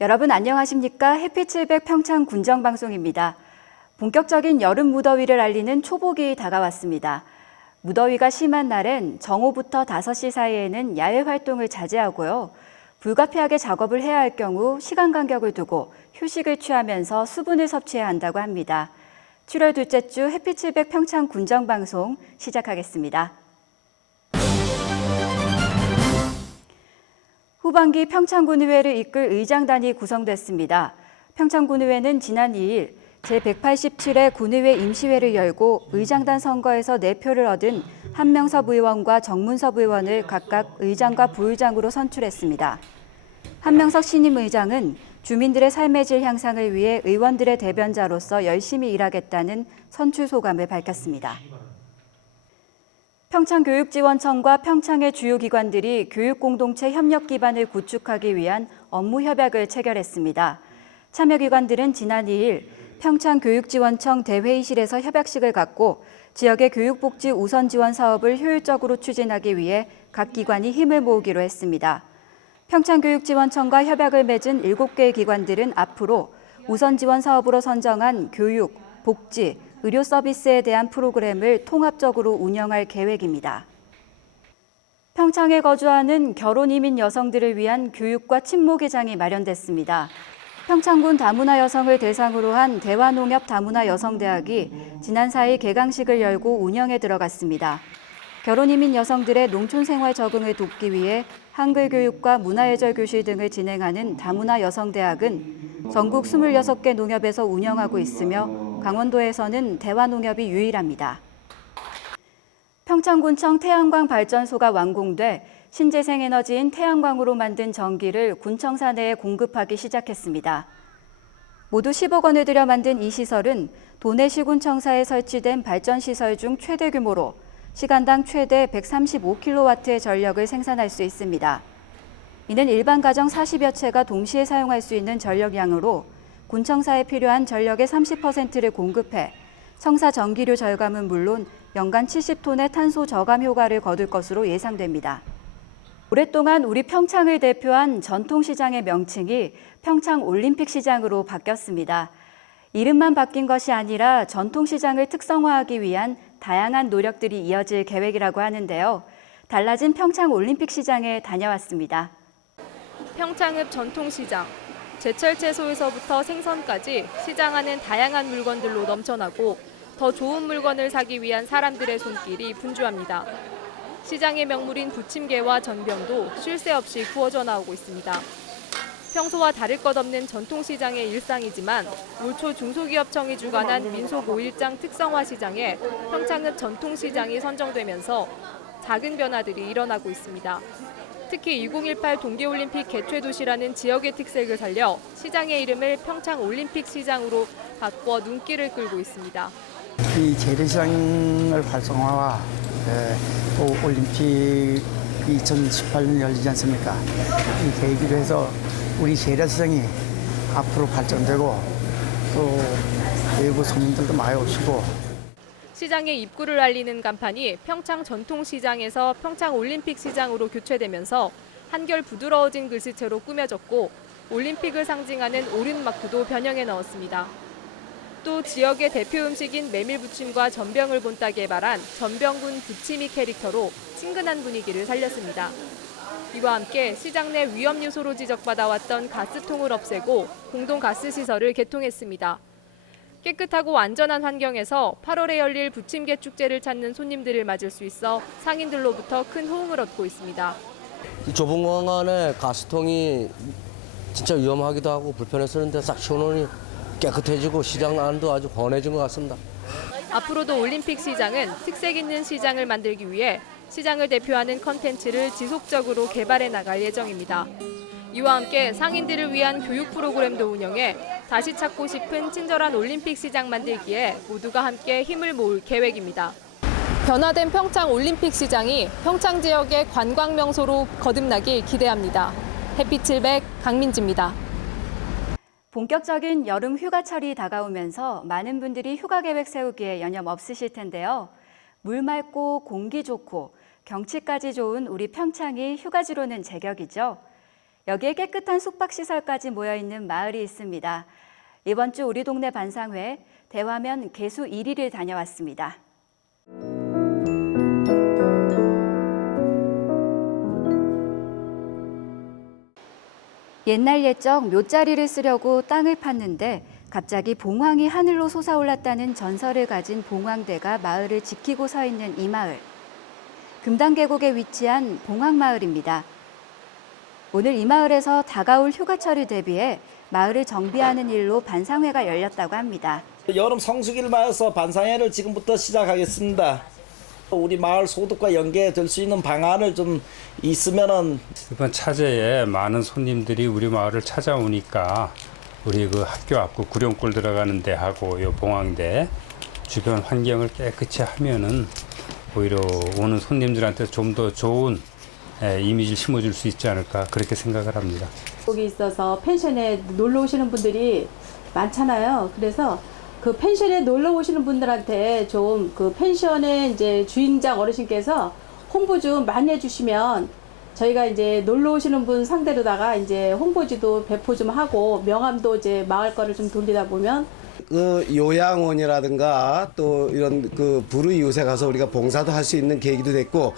여러분 안녕하십니까? 해피700 평창 군정방송입니다. 본격적인 여름 무더위를 알리는 초복이 다가왔습니다. 무더위가 심한 날엔 정오부터 5시 사이에는 야외 활동을 자제하고요. 불가피하게 작업을 해야 할 경우 시간 간격을 두고 휴식을 취하면서 수분을 섭취해야 한다고 합니다. 7월 둘째 주 해피700 평창 군정방송 시작하겠습니다. 후반기 평창군의회를 이끌 의장단이 구성됐습니다. 평창군의회는 지난 2일 제187회 군의회 임시회를 열고 의장단 선거에서 4표를 얻은 한명섭 의원과 정문섭 의원을 각각 의장과 부의장으로 선출했습니다. 한명섭 신임 의장은 주민들의 삶의 질 향상을 위해 의원들의 대변자로서 열심히 일하겠다는 선출 소감을 밝혔습니다. 평창교육지원청과 평창의 주요 기관들이 교육공동체 협력 기반을 구축하기 위한 업무 협약을 체결했습니다. 참여기관들은 지난 2일 평창교육지원청 대회의실에서 협약식을 갖고 지역의 교육복지 우선 지원 사업을 효율적으로 추진하기 위해 각 기관이 힘을 모으기로 했습니다. 평창교육지원청과 협약을 맺은 7개의 기관들은 앞으로 우선 지원 사업으로 선정한 교육, 복지, 의료 서비스에 대한 프로그램을 통합적으로 운영할 계획입니다. 평창에 거주하는 결혼 이민 여성들을 위한 교육과 친목회장이 마련됐습니다. 평창군 다문화 여성을 대상으로 한 대화농협 다문화 여성대학이 지난 4일 개강식을 열고 운영에 들어갔습니다. 결혼 이민 여성들의 농촌 생활 적응을 돕기 위해 한글 교육과 문화예절 교실 등을 진행하는 다문화 여성대학은 전국 26개 농협에서 운영하고 있으며 강원도에서는 대화농협이 유일합니다. 평창군청 태양광 발전소가 완공돼 신재생 에너지인 태양광으로 만든 전기를 군청사 내에 공급하기 시작했습니다. 모두 10억 원을 들여 만든 이 시설은 도내 시군청사에 설치된 발전시설 중 최대 규모로 시간당 최대 135kW의 전력을 생산할 수 있습니다. 이는 일반 가정 40여 채가 동시에 사용할 수 있는 전력량으로 군청사에 필요한 전력의 30%를 공급해 청사 전기료 절감은 물론 연간 70톤의 탄소 저감 효과를 거둘 것으로 예상됩니다. 오랫동안 우리 평창을 대표한 전통시장의 명칭이 평창올림픽시장으로 바뀌었습니다. 이름만 바뀐 것이 아니라 전통시장을 특성화하기 위한 다양한 노력들이 이어질 계획이라고 하는데요. 달라진 평창올림픽시장에 다녀왔습니다. 평창읍 전통시장. 제철 채소에서부터 생선까지 시장 안은 다양한 물건들로 넘쳐나고 더 좋은 물건을 사기 위한 사람들의 손길이 분주합니다. 시장의 명물인 부침개와 전병도 쉴 새 없이 구워져 나오고 있습니다. 평소와 다를 것 없는 전통시장의 일상이지만 올 초 중소기업청이 주관한 민속 5일장 특성화 시장에 평창읍 전통시장이 선정되면서 작은 변화들이 일어나고 있습니다. 특히 2018 동계올림픽 개최도시라는 지역의 특색을 살려 시장의 이름을 평창올림픽시장으로 바꿔 눈길을 끌고 있습니다. 이 재래시장을 활성화와 또 올림픽 2018년 열리지 않습니까? 이 계기로 해서 우리 재래시장이 앞으로 발전되고 또 외부 손님들도 많이 오시고 시장의 입구를 알리는 간판이 평창 전통시장에서 평창올림픽시장으로 교체되면서 한결 부드러워진 글씨체로 꾸며졌고 올림픽을 상징하는 오륜마크도 변형해 넣었습니다. 또 지역의 대표 음식인 메밀부침과 전병을 본따 개발한 전병군 부침이 캐릭터로 친근한 분위기를 살렸습니다. 이와 함께 시장 내 위험 요소로 지적받아왔던 가스통을 없애고 공동 가스시설을 개통했습니다. 깨끗하고 안전한 환경에서 8월에 열릴 부침개 축제를 찾는 손님들을 맞을 수 있어 상인들로부터 큰 호응을 얻고 있습니다. 이 좁은 공간에 가스통이 진짜 위험하기도 하고 불편했었는데 싹 치워놓으니 깨끗해지고 시장 안도 아주 환해진 것 같습니다. 앞으로도 올림픽 시장은 특색 있는 시장을 만들기 위해 시장을 대표하는 컨텐츠를 지속적으로 개발해 나갈 예정입니다. 이와 함께 상인들을 위한 교육 프로그램도 운영해 다시 찾고 싶은 친절한 올림픽 시장 만들기에 모두가 함께 힘을 모을 계획입니다. 변화된 평창 올림픽 시장이 평창 지역의 관광 명소로 거듭나길 기대합니다. 해피700 강민지입니다. 본격적인 여름 휴가철이 다가오면서 많은 분들이 휴가 계획 세우기에 여념 없으실 텐데요. 물 맑고 공기 좋고 경치까지 좋은 우리 평창이 휴가지로는 제격이죠. 여기에 깨끗한 숙박시설까지 모여있는 마을이 있습니다. 이번 주 우리 동네 반상회 대화면 개수 1위를 다녀왔습니다. 옛날 옛적 묘자리를 쓰려고 땅을 팠는데 갑자기 봉황이 하늘로 솟아올랐다는 전설을 가진 봉황대가 마을을 지키고 서 있는 이 마을. 금당 계곡에 위치한 봉황마을입니다. 오늘 이 마을에서 다가올 휴가철을 대비해 마을을 정비하는 일로 반상회가 열렸다고 합니다. 여름 성수기를 맞아서 반상회를 지금부터 시작하겠습니다. 우리 마을 소득과 연계될 수 있는 방안을 좀 있으면은 이번 차제에 많은 손님들이 우리 마을을 찾아오니까 우리 그 학교 앞구 구룡골 들어가는 데하고 요 봉황대 주변 환경을 깨끗이 하면은 오히려 오는 손님들한테 좀 더 좋은 이미지를 심어줄 수 있지 않을까 그렇게 생각을 합니다. 여기 있어서 펜션에 놀러 오시는 분들이 많잖아요. 그래서 그 펜션에 놀러 오시는 분들한테 좀 그 펜션의 이제 주인장 어르신께서 홍보 좀 많이 해주시면 저희가 이제 놀러 오시는 분 상대로다가 이제 홍보지도 배포 좀 하고 명함도 이제 마을 거를 좀 돌리다 보면 그 요양원이라든가 또 이런 그 불의 이웃에 가서 우리가 봉사도 할 수 있는 계기도 됐고,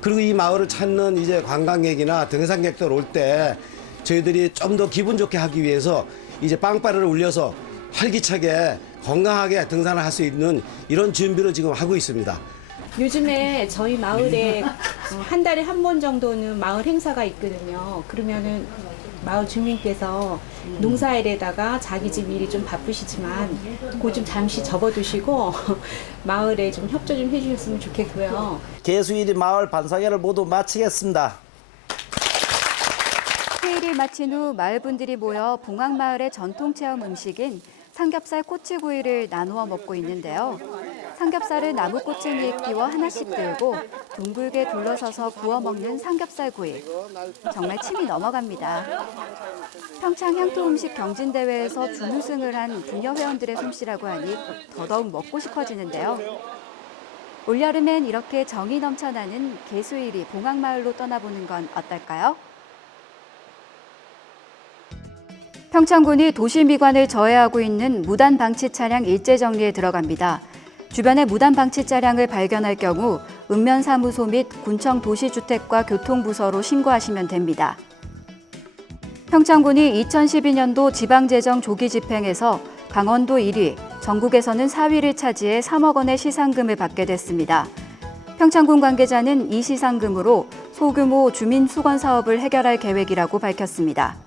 그리고 이 마을을 찾는 이제 관광객이나 등산객들 올 때 저희들이 좀 더 기분 좋게 하기 위해서 이제 빵빠레를 울려서 활기차게 건강하게 등산을 할 수 있는 이런 준비를 지금 하고 있습니다. 요즘에 저희 마을에 한 달에 한 번 정도는 마을 행사가 있거든요. 그러면은 마을 주민께서 농사일에다가 자기 집 일이 좀 바쁘시지만 그거 좀 잠시 접어두시고 마을에 좀 협조 좀 해주셨으면 좋겠고요. 개수일이 마을 반상회를 모두 마치겠습니다. 회의를 마친 후 마을 분들이 모여 봉황마을의 전통체험 음식인 삼겹살 꼬치구이를 나누어 먹고 있는데요. 삼겹살을 나무꼬챙이에 끼워 하나씩 들고 둥글게 둘러서서 구워 먹는 삼겹살구이. 정말 침이 넘어갑니다. 평창 향토음식 경진대회에서 준우승을 한 부녀 회원들의 솜씨라고 하니 더더욱 먹고 싶어지는데요. 올여름엔 이렇게 정이 넘쳐나는 개수일이 봉황마을로 떠나보는 건 어떨까요? 평창군이 도시미관을 저해하고 있는 무단 방치 차량 일제 정리에 들어갑니다. 주변에 무단 방치 차량을 발견할 경우 읍면사무소 및 군청 도시주택과 교통부서로 신고하시면 됩니다. 평창군이 2012년도 지방재정 조기 집행에서 강원도 1위, 전국에서는 4위를 차지해 3억 원의 시상금을 받게 됐습니다. 평창군 관계자는 이 시상금으로 소규모 주민 수건 사업을 해결할 계획이라고 밝혔습니다.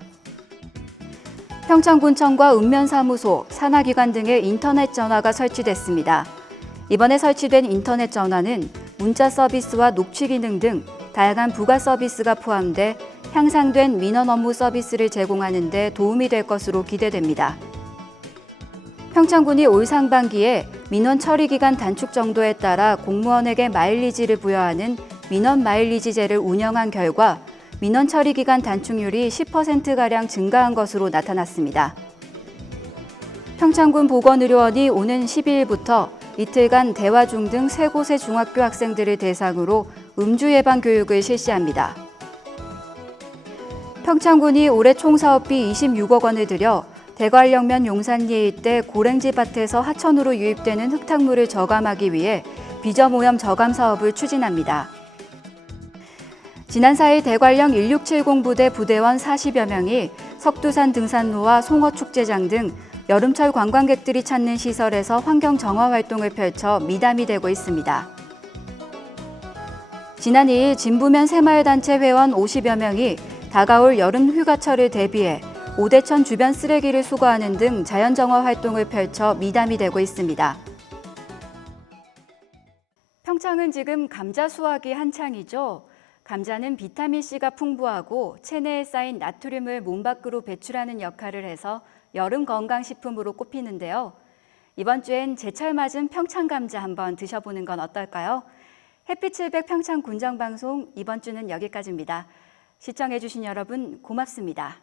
평창군청과 읍면사무소, 산하기관 등의 인터넷 전화가 설치됐습니다. 이번에 설치된 인터넷 전화는 문자 서비스와 녹취 기능 등 다양한 부가 서비스가 포함돼 향상된 민원 업무 서비스를 제공하는 데 도움이 될 것으로 기대됩니다. 평창군이 올 상반기에 민원 처리 기간 단축 정도에 따라 공무원에게 마일리지를 부여하는 민원 마일리지제를 운영한 결과 민원 처리 기간 단축률이 10%가량 증가한 것으로 나타났습니다. 평창군 보건의료원이 오는 12일부터 이틀간 대화중 등 3곳의 중학교 학생들을 대상으로 음주 예방 교육을 실시합니다. 평창군이 올해 총 사업비 26억 원을 들여 대관령면 용산리 일대 고랭지 밭에서 하천으로 유입되는 흙탕물을 저감하기 위해 비저모염 저감 사업을 추진합니다. 지난 4일 대관령 1670 부대 부대원 40여 명이 석두산 등산로와 송어축제장 등 여름철 관광객들이 찾는 시설에서 환경 정화 활동을 펼쳐 미담이 되고 있습니다. 지난 2일 진부면 새마을단체 회원 50여 명이 다가올 여름 휴가철을 대비해 오대천 주변 쓰레기를 수거하는 등 자연정화 활동을 펼쳐 미담이 되고 있습니다. 평창은 지금 감자 수확이 한창이죠. 감자는 비타민C가 풍부하고 체내에 쌓인 나트륨을 몸 밖으로 배출하는 역할을 해서 여름 건강식품으로 꼽히는데요. 이번 주엔 제철 맞은 평창 감자 한번 드셔보는 건 어떨까요? 햇빛700 평창 군정방송 이번 주는 여기까지입니다. 시청해주신 여러분 고맙습니다.